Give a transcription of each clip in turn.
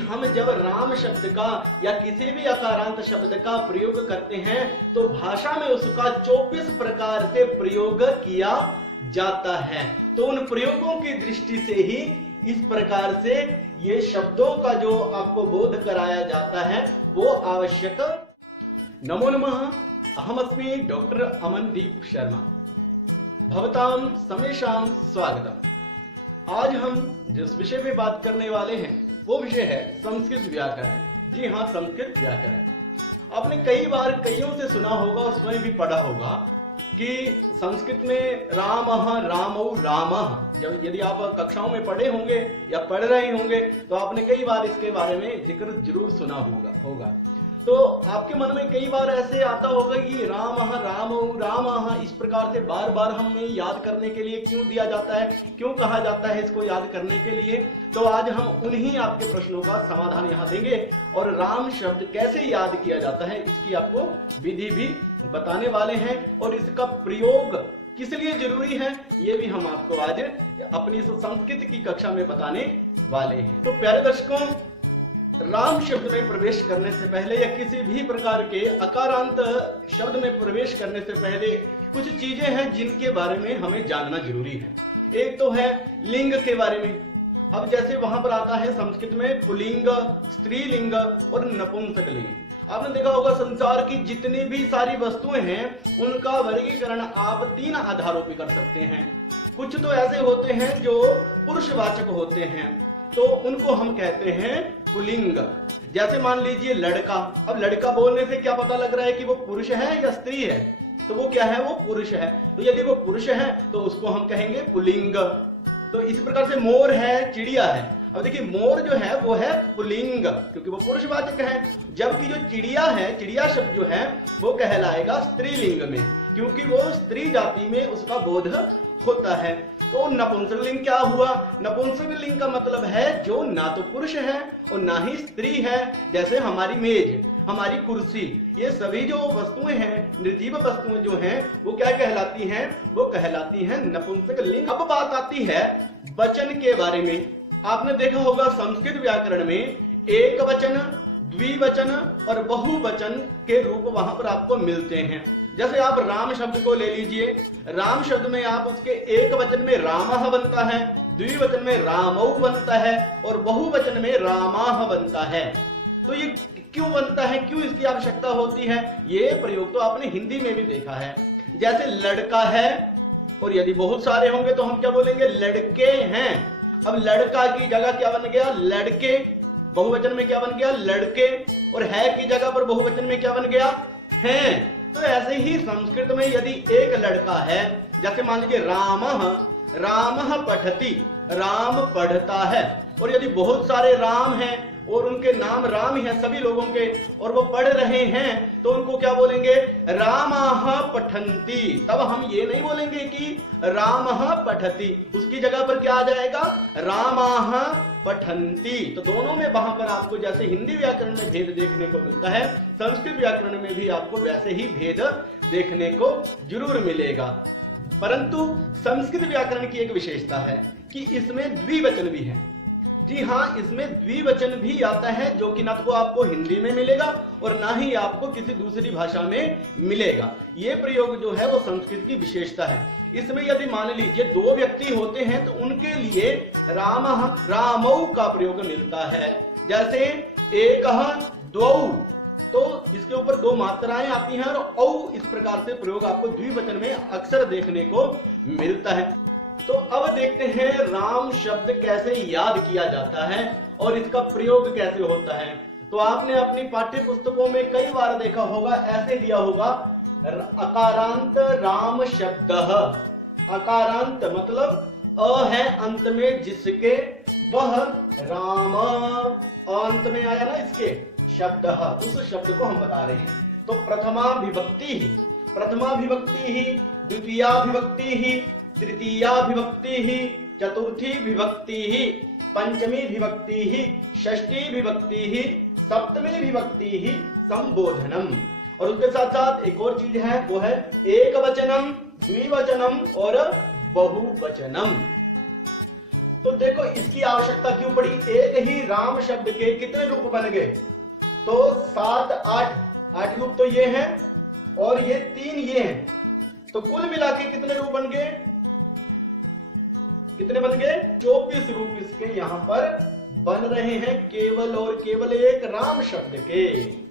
हम जब राम शब्द का या किसी भी अकारांत शब्द का प्रयोग करते हैं तो भाषा में उसका 24 प्रकार से प्रयोग किया जाता है। तो उन प्रयोगों की दृष्टि से ही इस प्रकार से ये शब्दों का जो आपको बोध कराया जाता है वो आवश्यक। नमो नमः, अहमस्मि डॉक्टर अमनदीप शर्मा, भवतां समेषां स्वागतम। आज हम जिस विषय पे बात करने वाले हैं वो विषय है संस्कृत व्याकरण। जी हाँ, संस्कृत व्याकरण। आपने कई बार कईयों से सुना होगा और स्वयं भी पढ़ा होगा कि संस्कृत में रामः, रामौ, रामः, जब यदि आप कक्षाओं में पढ़े होंगे या पढ़ रहे होंगे तो आपने कई बार इसके बारे में जिक्र जरूर सुना होगा। तो आपके मन में कई बार ऐसे आता होगा कि रामः, रामौ, रामः, इस प्रकार से बार बार हमें याद करने के लिए क्यों दिया जाता है, क्यों कहा जाता है इसको याद करने के लिए। तो आज हम उन्हीं आपके प्रश्नों का समाधान यहाँ देंगे और राम शब्द कैसे याद किया जाता है इसकी आपको विधि भी बताने वाले हैं और इसका प्रयोग किस लिए जरूरी है ये भी हम आपको आज अपनी इस संस्कृत की कक्षा में बताने वाले हैं। तो प्यारे दर्शकों, राम शब्द में प्रवेश करने से पहले या किसी भी प्रकार के अकारांत शब्द में प्रवेश करने से पहले कुछ चीजें हैं जिनके बारे में हमें जानना जरूरी है। एक तो है लिंग के बारे में। अब जैसे वहां पर आता है संस्कृत में पुल्लिंग, स्त्रीलिंग और नपुंसकलिंग। आपने देखा होगा संसार की जितनी भी सारी वस्तुएं हैं उनका वर्गीकरण आप 3 आधारों पर कर सकते हैं। कुछ तो ऐसे होते हैं जो पुरुषवाचक होते हैं तो उनको हम कहते हैं पुल्लिंग। जैसे मान लीजिए लड़का। अब लड़का बोलने से क्या पता लग रहा है कि वो पुरुष है या स्त्री है? तो वो क्या है? वो पुरुष है। तो यदि वो पुरुष है तो उसको हम कहेंगे पुल्लिंग। तो इस प्रकार से मोर है, चिड़िया है। अब देखिए मोर जो है वो है पुल्लिंग क्योंकि वो पुरुषवाचक है, जबकि जो चिड़िया है, चिड़िया शब्द जो है वो कहलाएगा स्त्रीलिंग में क्योंकि वो स्त्री जाति में उसका बोध होता है। तो नपुंसकलिंग क्या हुआ? नपुंसकलिंग का मतलब है जो ना तो पुरुष है और ना ही स्त्री है। जैसे हमारी मेज, हमारी कुर्सी, ये सभी जो वस्तुएं हैं, निर्जीव वस्तुएं जो हैं वो क्या कहलाती हैं? वो कहलाती हैं नपुंसकलिंग। अब बात आती है वचन के बारे में। आपने देखा होगा संस्कृत व्याकरण में एक वचन, द्विवचन और बहुवचन के रूप वहां पर आपको मिलते हैं। जैसे आप राम शब्द को ले लीजिए। राम शब्द में आप उसके एक वचन में रामः बनता है, द्विवचन में रामौ बनता है और बहुवचन में रामाः बनता है। तो ये क्यों बनता है, क्यों इसकी आवश्यकता होती है? ये प्रयोग तो आपने हिंदी में भी देखा है। जैसे लड़का है और यदि बहुत सारे होंगे तो हम क्या बोलेंगे? लड़के हैं। अब लड़का की जगह क्या बन गया? लड़के। बहुवचन में क्या बन गया? लड़के। और है की जगह पर बहुवचन में क्या बन गया? हैं। तो ऐसे ही संस्कृत में यदि एक लड़का है, जैसे मान लीजिए रामः, रामः पठति, राम पढ़ता है। और यदि बहुत सारे राम हैं और उनके नाम राम ही हैं सभी लोगों के और वो पढ़ रहे हैं तो उनको क्या बोलेंगे? रामाः पठन्ति। तब हम ये नहीं बोलेंगे कि रामः पठति, उसकी जगह पर क्या आ जाएगा? रामाः पठन्ति। तो दोनों में वहां पर आपको जैसे हिंदी व्याकरण में भेद देखने को मिलता है, संस्कृत व्याकरण में भी आपको वैसे ही भेद देखने को जरूर मिलेगा। परंतु संस्कृत व्याकरण की एक विशेषता है कि इसमें द्विवचन भी है। जी हाँ, इसमें द्विवचन भी आता है जो कि ना तो आपको हिंदी में मिलेगा और ना ही आपको किसी दूसरी भाषा में मिलेगा। ये प्रयोग जो है वो संस्कृत की विशेषता है। इसमें यदि मान लीजिए 2 व्यक्ति होते हैं तो उनके लिए रामः, रामौ का प्रयोग मिलता है। जैसे एकः, द्वौ, तो इसके ऊपर 2 मात्राएं आती हैं और औ इस प्रकार से प्रयोग आपको द्विवचन में अक्सर देखने को मिलता है। तो अब देखते हैं राम शब्द कैसे याद किया जाता है और इसका प्रयोग कैसे होता है। तो आपने अपनी पाठ्य पुस्तकों में कई बार देखा होगा, ऐसे दिया होगा अकारांत राम शब्द। अकारांत मतलब अ है अंत में जिसके, वह राम अंत में आया ना इसके शब्द, उस शब्द को हम बता रहे हैं। तो प्रथमा विभक्ति ही, प्रथमा विभक्ति ही, द्वितीया विभक्ति ही, तृतीया विभक्ति ही, चतुर्थी विभक्ति ही, पंचमी विभक्ति ही, षष्ठी विभक्ति ही, सप्तमी विभक्ति ही संबोधनम। और उसके साथ साथ एक और चीज है, वो है एक वचनम, द्विवचनम और बहुवचनम। तो देखो इसकी आवश्यकता क्यों पड़ी, एक ही राम शब्द के कितने रूप बन गए, तो 7 8 रूप तो ये हैं और ये 3 ये हैं, तो कुल मिला के कितने रूप बन गए, कितने बन गए, 24 रूप इसके यहां पर बन रहे हैं केवल और केवल एक राम शब्द के।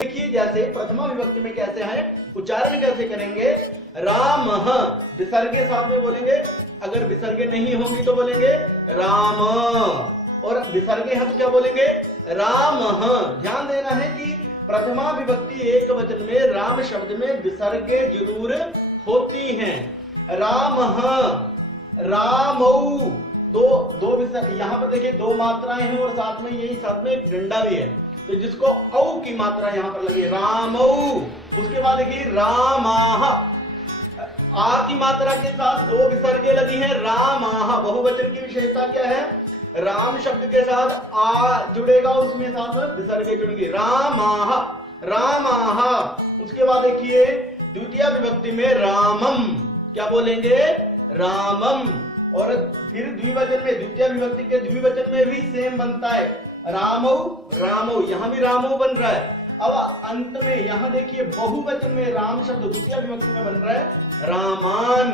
देखिए जैसे प्रथमा विभक्ति में कैसे है, उच्चारण कैसे करेंगे, राम, विसर्गे साथ में बोलेंगे, अगर विसर्गे नहीं होंगी तो बोलेंगे राम, और विसर्गे हैं तो क्या बोलेंगे, राम। ध्यान देना है कि प्रथमा विभक्ति एक वचन में राम शब्द में विसर्गे जरूर होती हैं। राम, रामौ, दो विसर्ग, यहाँ पर देखिए 2 मात्राएं हैं और साथ में यही साथ में एक डंडा भी है, तो जिसको औ की मात्रा यहां पर लगी, रामौ। उसके बाद देखिए रामाह, आ की मात्रा के साथ 2 विसर्गे लगी हैं, रामाह। बहुवचन की विशेषता क्या है, राम शब्द के साथ आ जुड़ेगा और उसमें साथ में विसर्गे जुड़ेंगे, रामाह, रामाह। उसके बाद देखिए द्वितीय विभक्ति में रामम, क्या बोलेंगे, रामम। और फिर द्विवचन में, द्वितीय विभक्ति के द्विवचन में भी सेम बनता है, रामौ, रामौ, यहां भी रामौ बन रहा है। अब अंत में यहां देखिए बहुवचन में राम शब्द द्वितीय विभक्ति में बन रहा है, रामान।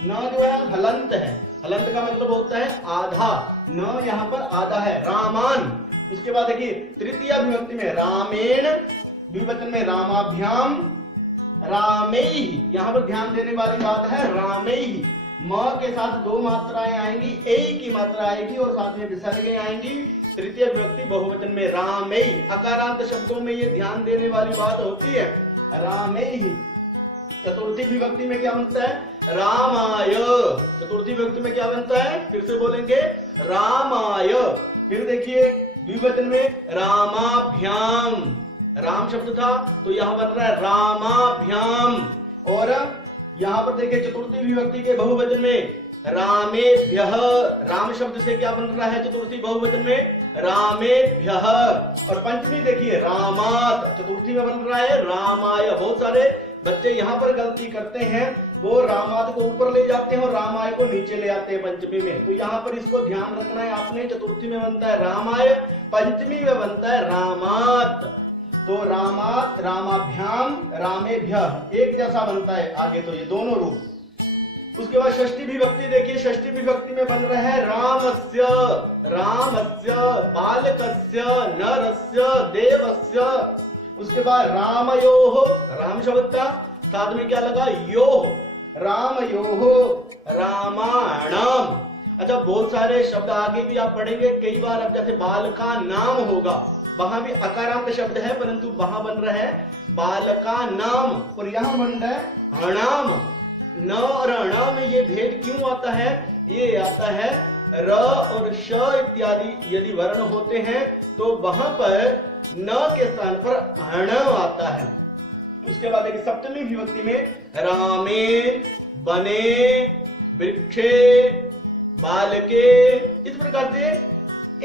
न जो है हलंत है, हलंत का मतलब होता है आधा, न यहां पर आधा है, रामान। उसके बाद देखिए तृतीय विभक्ति में रामेण, द्विवचन में रामाभ्याम, रामेहि। यहां पर ध्यान देने वाली बात है, रामेहि, म के साथ 2 मात्राएं आएंगी, ए की मात्रा आएगी और साथ में विसर्गे आएंगी। तृतीय विभक्ति बहुवचन में रामेहि। अकारांत शब्दों में ये ध्यान देने वाली बात होती है, रामेहि। चतुर्थी विभक्ति में क्या बनता है, रामाय। चतुर्थी विभक्ति में क्या बनता है, फिर से बोलेंगे, रामाय। फिर देखिए द्विवचन में रामाभ्याम, राम शब्द था तो यहां बन रहा है रामाभ्याम। और यहां पर देखिए चतुर्थी विभक्ति के बहुवचन में रामेभ्यः, राम शब्द से क्या बन रहा है चतुर्थी बहुवचन में, रामेभ्यः। और पंचमी देखिए रामात, चतुर्थी में बन रहा है रामाय। बहुत सारे बच्चे यहां पर गलती करते हैं, वो रामात को ऊपर ले जाते हैं और रामाय को नीचे ले आते हैं पंचमी में, तो यहां पर इसको ध्यान रखना है आपने। चतुर्थी में बनता है रामाय, पंचमी में बनता है रामात। तो रामात, रामाभ्याम, रामेभ्यः एक जैसा बनता है आगे, तो ये दोनों रूप। उसके बाद षष्ठी विभक्ति देखिए, षष्ठी विभक्ति में बन रहा है रामस्य, रामस्य, बालकस्य, नरस्य, देवस्य। उसके बाद रामयोः, राम शब्द था, साथ में क्या लगा, योः, रामयोः, रामायणम। अच्छा बहुत सारे शब्द आगे भी आप पढ़ेंगे कई बार। अब जैसे बालका नाम होगा, वहां भी अकारांत शब्द है परंतु वहां बन रहा है बालका नाम, और यहां बन रहा है हणाम। न और ण में ये भेद क्यों आता है, ये आता है र और श इत्यादि यदि वर्ण होते हैं तो वहां पर न के स्थान पर हण आता है। उसके बाद देखिए सप्तमी विभक्ति में रामे, बने, वृक्षे, बालके, इस प्रकार से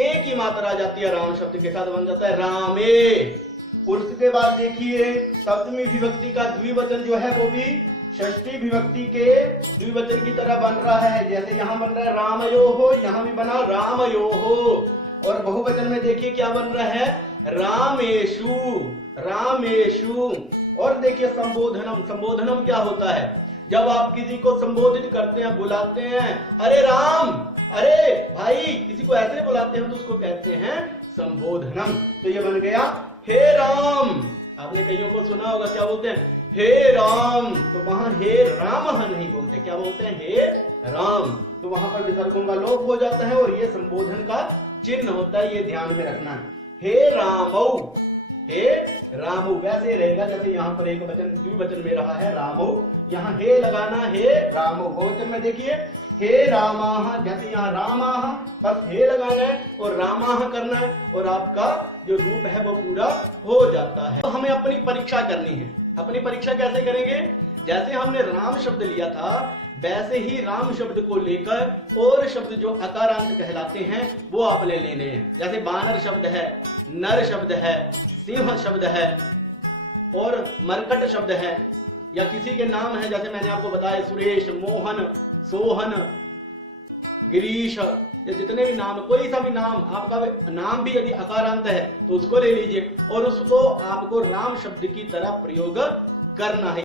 एक ही मात्रा आ जाती है, राम शब्द के साथ बन जाता है रामे। उसके बाद देखिए सप्तमी विभक्ति का द्विवचन जो है वो भी षष्ठी विभक्ति के द्विवचन की तरह बन रहा है। जैसे यहाँ बन रहा है रामयोः, यहाँ भी बना रामयोः। और बहुवचन में देखिए क्या बन रहा है, रामेषु, रामेषु। और देखिए संबोधनम, संबोधनम क्या होता है, जब आप किसी को संबोधित करते हैं, बुलाते हैं, अरे राम, अरे भाई, किसी को ऐसे बुलाते हैं तो उसको कहते हैं संबोधनम। तो ये बन गया हे राम। आपने कईयों को सुना होगा क्या बोलते हैं, हे राम, तो वहां हे राम नहीं बोलते, क्या बोलते हैं, हे राम। तो वहां पर विसर्गों का लोप हो जाता है और ये संबोधन का चिन्ह होता है, ये ध्यान में रखना है। हे रामौ, हे रामौ वैसे रहेगा जैसे यहाँ पर एक वचन द्विवचन में रहा है रामौ, यहाँ हे लगाना, हे रामौ। बहुवचन में देखिए हे रामाह, जैसे यहाँ रामाह, बस हे लगाना है और रामाह करना है और आपका जो रूप है वो पूरा हो जाता है। तो हमें अपनी परीक्षा करनी है। अपनी परीक्षा कैसे करेंगे, जैसे हमने राम शब्द लिया था वैसे ही राम शब्द को लेकर और शब्द जो अकारांत कहलाते हैं वो आपने लेने हैं। जैसे बानर शब्द है, नर शब्द है, सिंह शब्द है और मरकट शब्द है, या किसी के नाम है जैसे मैंने आपको बताया सुरेश, मोहन, सोहन, गिरीश, या जितने भी नाम, कोई सा भी नाम, आपका नाम भी यदि अकारांत है तो उसको ले लीजिए और उसको आपको राम शब्द की तरह प्रयोग करना है।